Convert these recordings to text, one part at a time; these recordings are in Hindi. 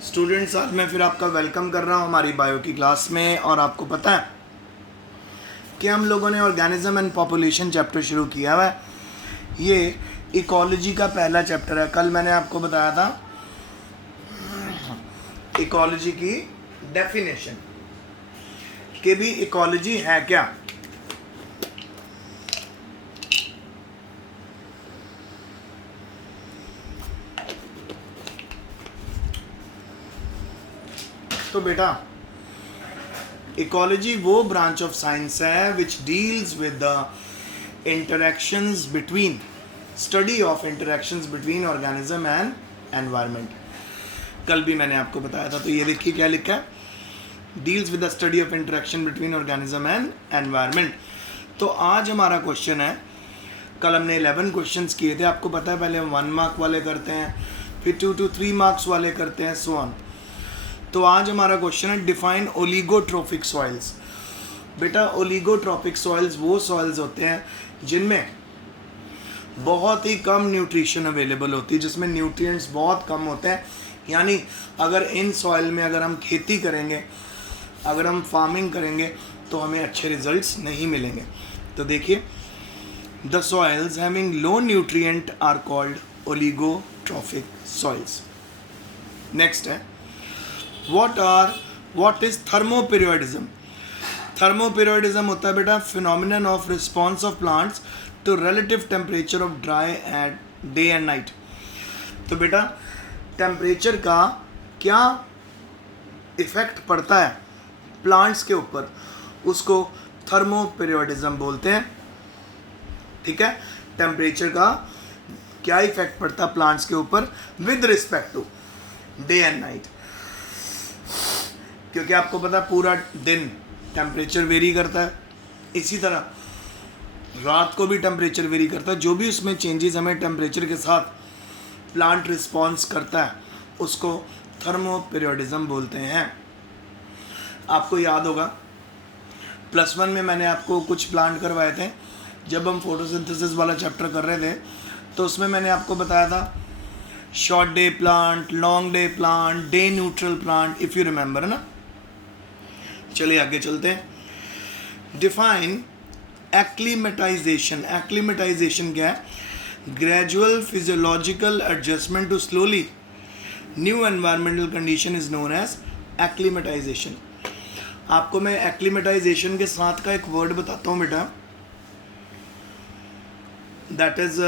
स्टूडेंट्स, आज मैं फिर आपका वेलकम कर रहा हूँ हमारी बायो की क्लास में। और आपको पता है कि हम लोगों ने ऑर्गेनिज्म एंड पॉपुलेशन चैप्टर शुरू किया हुआ है। ये इकोलॉजी का पहला चैप्टर है। कल मैंने आपको बताया था इकोलॉजी की डेफिनेशन कि भी इकोलॉजी है क्या। तो बेटा, इकोलॉजी वो ब्रांच ऑफ साइंस है which deals with the interactions between study of interactions between organism and environment. कल भी मैंने आपको बताया था। तो ये देखिए क्या लिखा है, deals with the study of interaction between organism and environment. तो आज हमारा क्वेश्चन है, कल हमने 11 क्वेश्चंस किए थे। आपको पता है पहले हम 1 मार्क वाले करते हैं, फिर 2 to 3 मार्क्स वाले करते हैं, सो ऑन। तो आज हमारा क्वेश्चन है डिफाइन ओलिगोट्रोफिक सॉइल्स। बेटा, ओलिगोट्रोफिक सॉइल्स वो सॉइल्स होते हैं जिनमें बहुत ही कम न्यूट्रिशन अवेलेबल होती है, जिसमें न्यूट्रिएंट्स बहुत कम होते हैं। यानी अगर इन सॉइल में अगर हम खेती करेंगे, अगर हम फार्मिंग करेंगे तो हमें अच्छे रिजल्ट्स नहीं मिलेंगे। तो देखिए, the soils having low nutrient are called oligotrophic soils. Next है, what is thermoperiodism? Thermoperiodism होता है बेटा phenomenon of response of plants to relative temperature of dry at day and night। तो बेटा, टेम्परेचर का क्या इफेक्ट पड़ता है प्लांट्स के ऊपर, उसको थर्मोपीरियोडिज्म बोलते हैं। ठीक है, टेम्परेचर का क्या इफेक्ट पड़ता है प्लांट्स के ऊपर with respect to day and night. क्योंकि आपको पता है पूरा दिन टेम्परेचर वेरी करता है, इसी तरह रात को भी टेम्परेचर वेरी करता है। जो भी उसमें चेंजेस हमें टेम्परेचर के साथ प्लांट रिस्पॉन्स करता है उसको थर्मोपीरियोडिज्म बोलते हैं। आपको याद होगा +1 में मैंने आपको कुछ प्लांट करवाए थे। जब हम फोटोसिंथेसिस वाला चैप्टर कर रहे थे तो उसमें मैंने आपको बताया था short day plant, long day plant, day neutral plant, if you remember, है ना। चलिए आगे चलते हैं। डिफाइन एक्लीमेटाइजेशन। एक्लीमेटाइजेशन क्या है? Gradual physiological adjustment to slowly new environmental condition is known as acclimatisation. आपको मैं एक्लीमेटाइजेशन के साथ का एक वर्ड बताता हूँ बेटा, दैट इज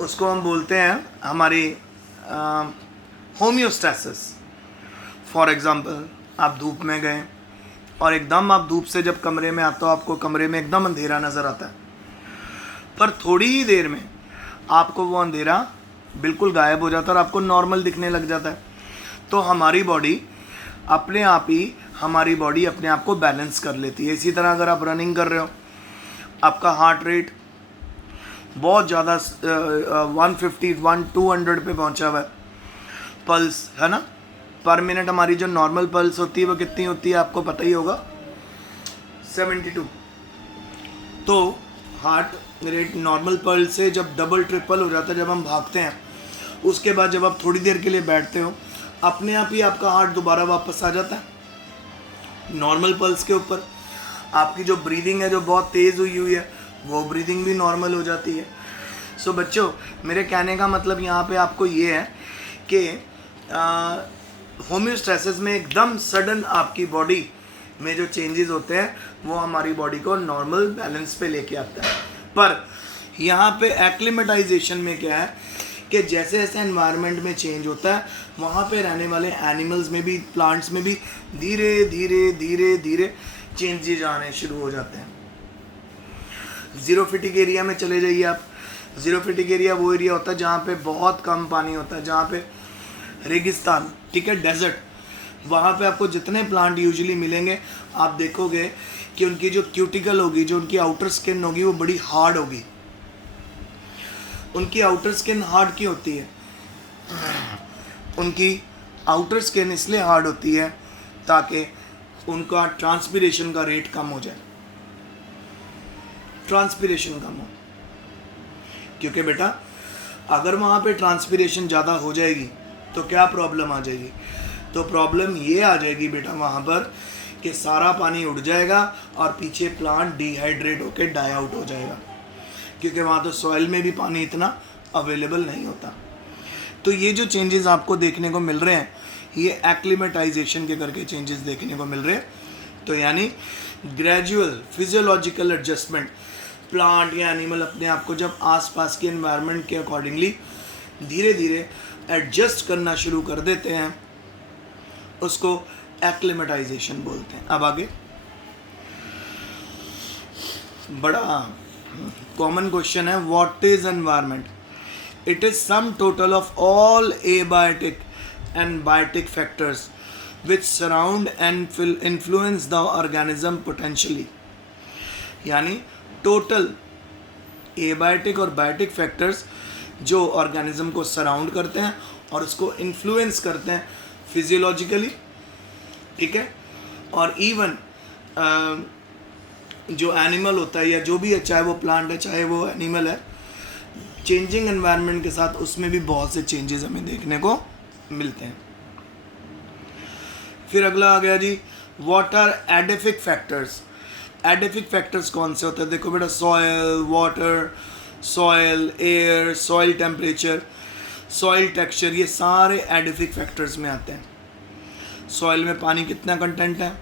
उसको हम बोलते हैं हमारी होम्योस्टैसिस। फॉर एग्ज़ाम्पल, आप धूप में गए और एकदम आप धूप से जब कमरे में आते हो, आपको कमरे में एकदम अंधेरा नज़र आता है, पर थोड़ी ही देर में आपको वो अंधेरा बिल्कुल गायब हो जाता है और आपको नॉर्मल दिखने लग जाता है। तो हमारी बॉडी अपने आप को बैलेंस कर लेती है। इसी तरह अगर आप रनिंग कर रहे हो, आपका हार्ट रेट बहुत ज़्यादा 150-200 पे पहुंचा हुआ है, पल्स है ना पर मिनट, हमारी जो नॉर्मल पल्स होती है वो कितनी होती है आपको पता ही होगा, 72। तो हार्ट रेट नॉर्मल पल्स से जब डबल ट्रिपल हो जाता है जब हम भागते हैं, उसके बाद जब आप थोड़ी देर के लिए बैठते हो, अपने आप ही आपका हार्ट दोबारा वापस आ जाता है नॉर्मल पल्स के ऊपर। आपकी जो ब्रीदिंग है जो बहुत तेज़ हुई है वो ब्रीदिंग भी नॉर्मल हो जाती है। सो बच्चों, मेरे कहने का मतलब यहाँ पे आपको ये है कि होम्योस्टैसिस में एकदम सडन आपकी बॉडी में जो चेंजेस होते हैं वो हमारी बॉडी को नॉर्मल बैलेंस पे लेके आता है। पर यहाँ पे एक्लिमेटाइजेशन में क्या है कि जैसे जैसे एनवायरनमेंट में चेंज होता है, वहाँ पे रहने वाले एनिमल्स में भी, प्लांट्स में भी धीरे धीरे धीरे धीरे चेंजेस आने शुरू हो जाते हैं। ज़ीरोफिटिक एरिया में चले जाइए आप। ज़ीरोफिटिक एरिया वो एरिया होता है जहाँ पे बहुत कम पानी होता है, जहाँ पे रेगिस्तान, ठीक है, डेजर्ट, वहाँ पे आपको जितने प्लांट यूजुअली मिलेंगे, आप देखोगे कि उनकी जो क्यूटिकल होगी, जो उनकी आउटर स्किन होगी, वो बड़ी हार्ड होगी। उनकी आउटर स्किन हार्ड क्यों होती है? उनकी आउटर स्किन इसलिए हार्ड होती है ताकि उनका ट्रांसपीरेशन का रेट कम हो जाए, ट्रांसपीरेशन कम हो। क्योंकि बेटा अगर वहाँ पे ट्रांसपीरेशन ज़्यादा हो जाएगी तो क्या प्रॉब्लम आ जाएगी? तो प्रॉब्लम ये आ जाएगी बेटा वहाँ पर कि सारा पानी उड़ जाएगा और पीछे प्लांट डिहाइड्रेट होकर डाई आउट हो जाएगा, क्योंकि वहाँ तो सॉइल में भी पानी इतना अवेलेबल नहीं होता। तो ये जो चेंजेस आपको देखने को मिल रहे हैं, ये एक्लिमेटाइजेशन के करके चेंजेस देखने को मिल रहे हैं। तो यानी ग्रेजुअल फिजियोलॉजिकल एडजस्टमेंट, प्लांट या एनिमल अपने आप को जब आसपास के एनवायरनमेंट के अकॉर्डिंगली धीरे धीरे एडजस्ट करना शुरू कर देते हैं, उसको एक्लिमेटाइजेशन बोलते हैं। अब आगे बड़ा कॉमन क्वेश्चन है, what is environment? It is sum total of all abiotic and biotic factors which surround and influence the organism potentially। यानी टोटल एबायोटिक और बायोटिक फैक्टर्स जो ऑर्गेनिज्म को सराउंड करते हैं और उसको इन्फ्लुएंस करते हैं फिजियोलॉजिकली, ठीक है। और इवन जो एनिमल होता है या जो भी है, चाहे वो प्लांट है चाहे वो एनिमल है, चेंजिंग एनवायरनमेंट के साथ उसमें भी बहुत से चेंजेस हमें देखने को मिलते हैं। फिर अगला आ गया जी, what are edaphic factors? Edaphic factors कौन से होते हैं? देखो बेटा, soil, water, soil, air, soil temperature, soil texture, ये सारे एडिफिक फैक्टर्स में आते हैं। सॉइल में पानी कितना कंटेंट है,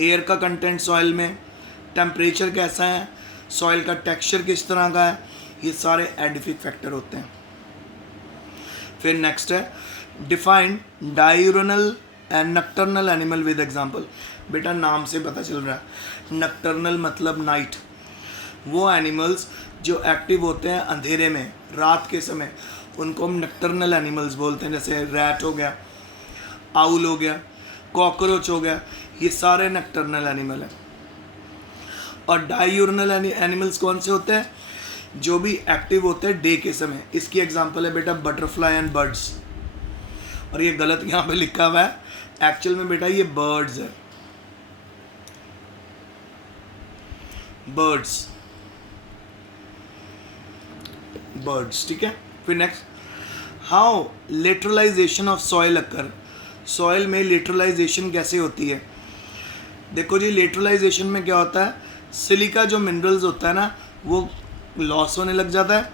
एयर का कंटेंट सॉइल में, टेम्परेचर कैसा है, सॉइल का टेक्सचर किस तरह का है, ये सारे एडिफिक फैक्टर होते हैं। फिर नेक्स्ट है, define diurnal and nocturnal animal with example. बेटा नाम से पता चल रहा है, नक्टर्नल मतलब नाइट। वो एनिमल्स जो एक्टिव होते हैं अंधेरे में, रात के समय, उनको हम नक्टर्नल एनिमल्स बोलते हैं। जैसे रैट हो गया, आउल हो गया, कॉकरोच हो गया, ये सारे नक्टर्नल एनिमल हैं। और डायurnal एनिमल्स कौन से होते हैं? जो भी एक्टिव होते हैं डे के समय। इसकी एग्जांपल है बेटा बटरफ्लाई एंड बर्ड्स। और ये गलत यहाँ पे लिखा हुआ है, एक्चुअल में बेटा ये बर्ड्स है, बर्ड्स, ठीक है। फिर next, how laterisation of soil occur? Soil में लेटरलाइजेशन कैसे होती है? देखो जी, लेटरलाइजेशन में क्या होता है, सिलिका जो मिनरल्स होता है ना, वो लॉस होने लग जाता है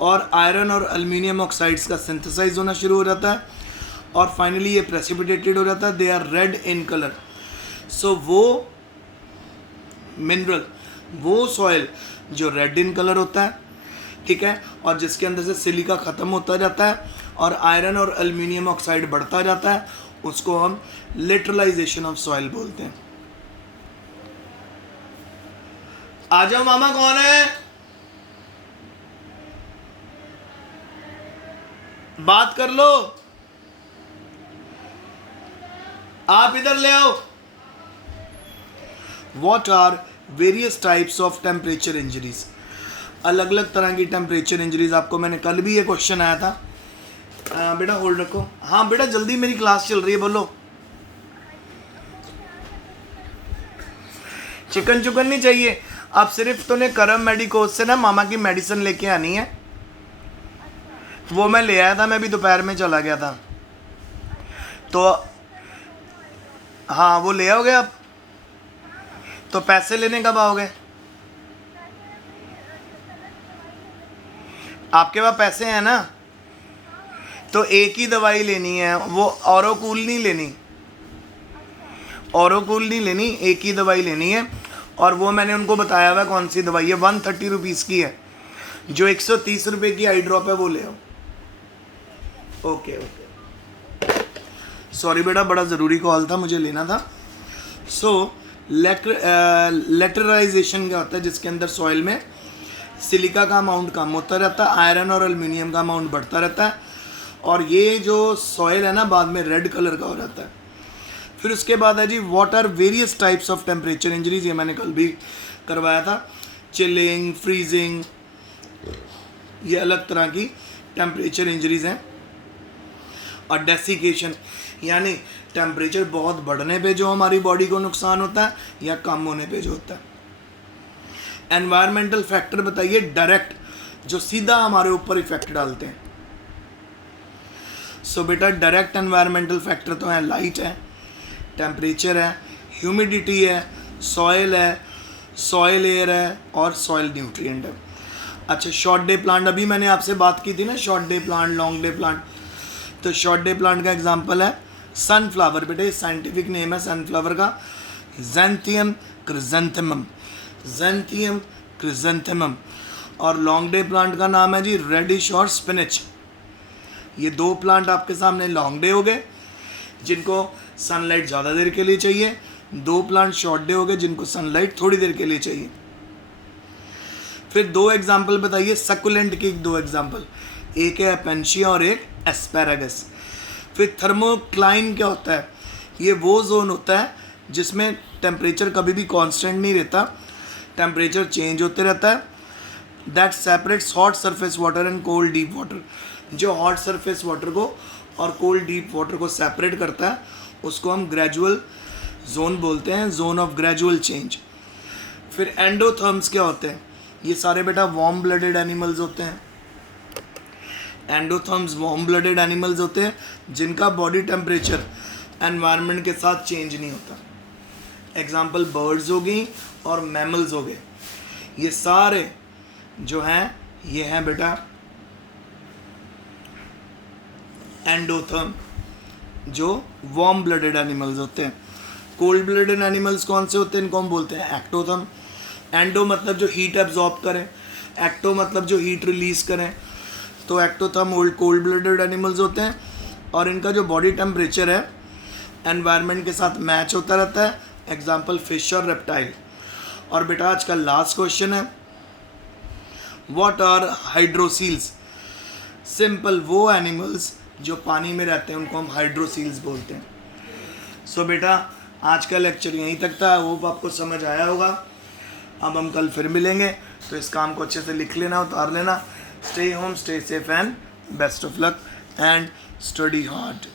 और आयरन और एल्युमिनियम ऑक्साइड्स का सिंथेसाइज होना शुरू हो जाता है और फाइनली ये प्रेसिपिटेटेड हो जाता है। They are red in colour. So वो मिनरल, वो सॉइल जो रेड इन कलर होता है, ठीक है, और जिसके अंदर से सिलिका ख़त्म होता जाता है और आयरन और एल्युमिनियम ऑक्साइड बढ़ता जाता है, उसको हम लेटरलाइजेशन ऑफ सॉइल बोलते हैं। आ जाओ मामा, कौन है? बात कर लो, आप इधर ले आओ। What are various types of temperature injuries? अलग अलग तरह की टेम्परेचर इंजरीज, आपको मैंने कल भी ये क्वेश्चन आया था। बेटा होल्ड रखो। हाँ बेटा जल्दी, मेरी क्लास चल रही है, बोलो। चिकन चुकन नहीं चाहिए, अब सिर्फ तूने करम मेडिकोज से ना मामा की मेडिसिन लेके आनी है। वो मैं ले आया था, मैं भी दोपहर में चला गया था, तो हाँ वो ले आओगे आप। तो पैसे लेने कब आओगे? आपके पास पैसे हैं ना? तो एक ही दवाई लेनी है, वो ऑरोकूल नहीं लेनी, ऑरोकूल नहीं लेनी, एक ही दवाई लेनी है। और वो मैंने उनको बताया हुआ कौन सी दवाई है, 130 रुपीज़ की है। जो 130 रुपये की आई ड्रॉप है वो ले आओ। ओके ओके, सॉरी बेटा, बड़ा ज़रूरी कॉल था, मुझे लेना था। सो लेटराइजेशन क्या होता है, जिसके अंदर सॉइल में सिलिका का अमाउंट कम होता रहता है, आयरन और एल्युमिनियम का अमाउंट बढ़ता रहता है, और ये जो सॉइल है ना बाद में रेड कलर का हो जाता है। फिर उसके बाद है जी, what are various types of temperature injuries? ये मैंने कल भी करवाया था। चिलिंग, फ्रीजिंग, ये अलग तरह की टेम्परेचर इंजरीज हैं। और डेसिकेशन, यानी टेम्परेचर बहुत बढ़ने पे जो हमारी बॉडी को नुकसान होता है या कम होने पे जो होता है। एनवायरमेंटल फैक्टर बताइए डायरेक्ट, जो सीधा हमारे ऊपर इफेक्ट डालते हैं। सो बेटा डायरेक्ट एनवायरमेंटल फैक्टर तो हैं, लाइट है, टेम्परेचर है, ह्यूमिडिटी है, सॉइल है, सॉइल एयर है और सॉइल न्यूट्रिएंट है। अच्छा, शॉर्ट डे प्लांट, अभी मैंने आपसे बात की थी ना, short day plant, long day plant. तो शॉर्ट डे प्लांट का एग्जांपल है सनफ्लावर, बेटे साइंटिफिक नेम है सनफ्लावर का ज़ैंथियम क्रिज़ैंथेमम, ज़ैंथियम क्रिज़ैंथेमम। और लॉन्ग डे प्लांट का नाम है जी रेडिश और स्पिनच। ये दो प्लांट आपके सामने लॉन्ग डे हो गए जिनको सनलाइट ज़्यादा देर के लिए चाहिए, दो प्लांट शॉर्ट डे हो गए जिनको सनलाइट थोड़ी देर के लिए चाहिए। फिर दो एग्जाम्पल बताइए सकुलेंट के, दो एग्जाम्पल, एक है एपेंशिया और एक एस्पैरागस। फिर थर्मोक्लाइन क्या होता है? ये वो जोन होता है जिसमें टेम्परेचर कभी भी कांस्टेंट नहीं रहता, टेम्परेचर चेंज होते रहता है। That separates hot surface water and cold deep water. जो हॉट सरफेस वाटर को और कोल्ड डीप वाटर को सेपरेट करता है उसको हम ग्रेजुअल जोन बोलते हैं, जोन ऑफ ग्रेजुअल चेंज। फिर एंडोथर्म्स क्या होते हैं? ये सारे बेटा वार्म ब्लडेड एनिमल्स होते हैं। एंडोथर्म्स वार्म ब्लडेड एनिमल्स होते हैं जिनका बॉडी टेम्परेचर एनवायरनमेंट के साथ चेंज नहीं होता। एग्जाम्पल बर्ड्स हो गई और मैमल्स हो गए। ये सारे जो हैं ये हैं बेटा एंडोथर्म, जो वार्म ब्लडेड एनिमल्स होते हैं। कोल्ड ब्लडेड एनिमल्स कौन से होते हैं? इनको हम बोलते हैं एक्टोथर्म। एंडो मतलब जो हीट एब्जॉर्ब करें, एक्टो मतलब जो हीट रिलीज करें। तो ectotherm old cold blooded animals होते हैं और इनका जो बॉडी टेम्परेचर है एनवायरनमेंट के साथ मैच होता रहता है। एग्जाम्पल फिश और रेप्टाइल। और बेटा आज का लास्ट क्वेश्चन है, व्हाट आर हाइड्रोसील्स? सिंपल, वो एनिमल्स जो पानी में रहते हैं उनको हम हाइड्रोसील्स बोलते हैं। सो बेटा आज का लेक्चर यहीं तक था, वो आपको समझ आया होगा। अब हम कल फिर मिलेंगे, तो इस काम को अच्छे से लिख लेना, उतार लेना। Stay home, stay safe and best of luck and study hard.